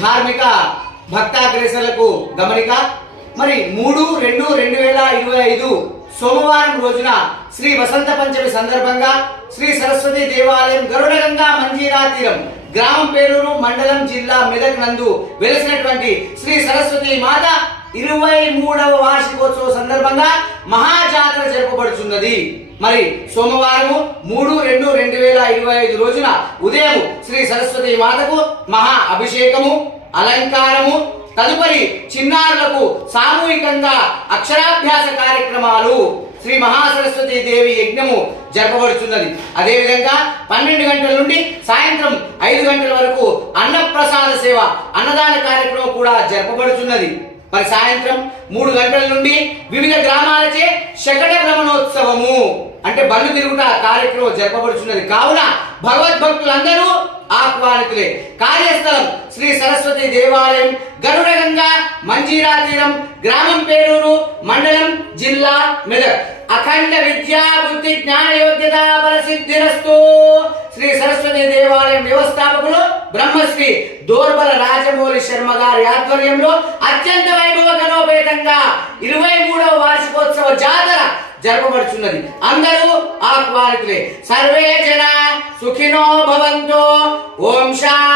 ధార్మిక భక్తాగ్రేసర్లకు గమనిక. మరి 3/2/2025 సోమవారం రోజున శ్రీ వసంత పంచమి సందర్భంగా శ్రీ సరస్వతి దేవాలయం గరుడగంగా మంజీరా తీరం గ్రామం పేరూరు మండలం జిల్లా మెదక్ నందు వెలిసినటువంటి శ్రీ సరస్వతి మాత 23వ వార్షికోత్సవ సందర్భంగా మహాజాతర జరపబడుతున్నది. మరి సోమవారం 3/2/2025 రోజున ఉదయం శ్రీ సరస్వతి మాతకు మహా అభిషేకము, అలంకారము, తదుపరి చిన్నారులకు సామూహికంగా అక్షరాభ్యాస కార్యక్రమాలు, శ్రీ మహాసరస్వతి దేవి యజ్ఞము జరపబడుతున్నది. అదేవిధంగా 12 గంటల నుండి సాయంత్రం 5 గంటల వరకు అన్నప్రసాద సేవ, అన్నదాన కార్యక్రమం కూడా జరపబడుతున్నది. మరి సాయంత్రం 3 గంటల నుండి వివిధ గ్రామాలచే శకట భ్రమణోత్సవము అంటే బండ్లు తిరుగుట కార్యక్రమం జరపబడుతున్నది. కావున భగవద్భక్తులందరూ ఆహ్వానితులే. కార్యస్థలం శ్రీ సరస్వతి దేవాలయం గరుడగంగా మంజీరా తీరం గ్రామం పేరూరు మండలం జిల్లా మెదక్. అఖండ విద్యా బుద్ధి జ్ఞాన యోగ్యత ప్రసిద్ధిరస్తు. శ్రీ సరస్వతి దేవాలయం వ్యవస్థాపకులు బ్రహ్మశ్రీ దోర్బల రాజమౌళి శర్మ గారి ఆధ్వర్యంలో అత్యంత వైభవగణోపేతంగా 23వ వార్షికోత్సవ జాతర జరపబడుచున్నది. అందరూ ఆహ్వానితులే. సర్వే జన సుఖినో భవంతు. ఓం శాంతి.